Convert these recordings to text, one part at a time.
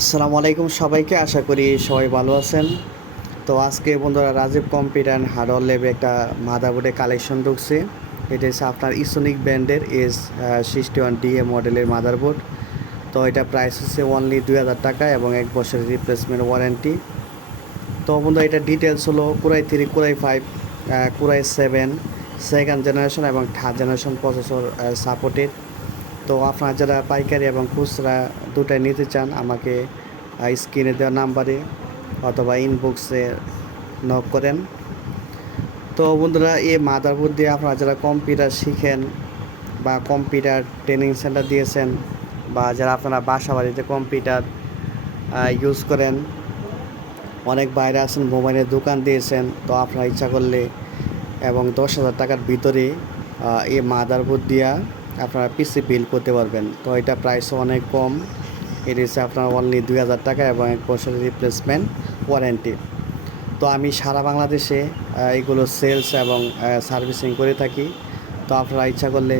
আসসালামু আলাইকুম সবাইকে, আশা করি সবাই ভালো আছেন। তো আজকে বন্ধুরা রাজীব কম্পিউটার অ্যান্ড হার্ডওয়ার ল্যাবে একটা মাদারবোর্ডে কালেকশন ঢুকছে। এটা হচ্ছে আপনার ইসোনিক ব্র্যান্ডের এস সিক্সটি ওয়ান ডিএ মডেলের মাদারবোর্ড। তো এটা প্রাইস হচ্ছে অনলি দুই হাজার টাকা এবং এক বছরের রিপ্লেসমেন্ট ওয়ারেন্টি তো বন্ধুরা এটা ডিটেলস হলো core i three core i five core i seven second generation এবং থার্ড জেনারেশন প্রসেসর সাপোর্টেড তো আপনারা যারা পাইকারি এবং খুচরা দুটাই নিতে চান, আমাকে স্ক্রিনে দেওয়া নাম্বারে অথবা ইনবক্সে নক করেন। তো বন্ধুরা, এই মাদারবোর্ড দিয়ে আপনারা যারা কম্পিউটার শিখেন বা কম্পিউটার ট্রেনিং সেন্টার দিয়েছেন বা যারা আপনারা বাসা বাড়িতে কম্পিউটার ইউজ করেন, অনেক বাইরে আছেন, মোবাইলের দোকান দিয়েছেন, তো আপনারা ইচ্ছা করলে এবং দশ হাজার টাকার ভিতরে এই মাদারবোর্ড দিয়া আপনারা পিসি বিল করতে পারবেন। তো এটা প্রাইসও অনেক কম। এটি হচ্ছে আপনার অনলি দুই হাজার টাকা এবং এক বছরের রিপ্লেসমেন্ট ওয়ারেন্টি তো আমি সারা বাংলাদেশে এগুলো সেলস এবং সার্ভিসিং করে থাকি। তো আপনারা ইচ্ছা করলে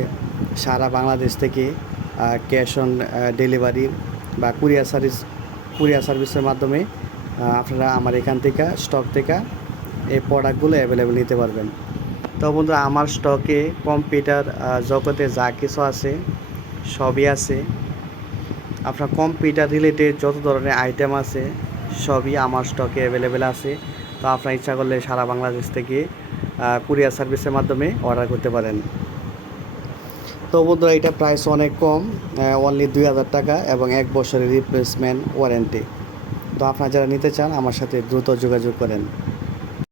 সারা বাংলাদেশ থেকে ক্যাশ অন ডেলিভারি বা কুরিয়ার সার্ভিস কুরিয়ার সার্ভিসের মাধ্যমে আপনারা আমার এখান থেকে স্টক থেকে এই প্রোডাক্টগুলো অ্যাভেলেবেল নিতে পারবেন। তো বন্ধুরা আমার স্টকে কম্পিউটার জগতে যা কিছু আছে, সবই আছে। আপনার কম্পিউটার রিলেটেড যত ধরনের আইটেম আছে, সবই আমার স্টকে অ্যাভেলেবেল আছে। তো আপনার ইচ্ছা করলে সারা বাংলাদেশ থেকে কুরিয়ার সার্ভিসের মাধ্যমে অর্ডার করতে পারেন। তো বন্ধুরা এটা প্রাইস অনেক কম অনলি দুই হাজার টাকা এবং এক বছরের রিপ্লেসমেন্ট ওয়ারেন্টি তো আপনারা যারা নিতে চান, আমার সাথে দ্রুত যোগাযোগ করেন।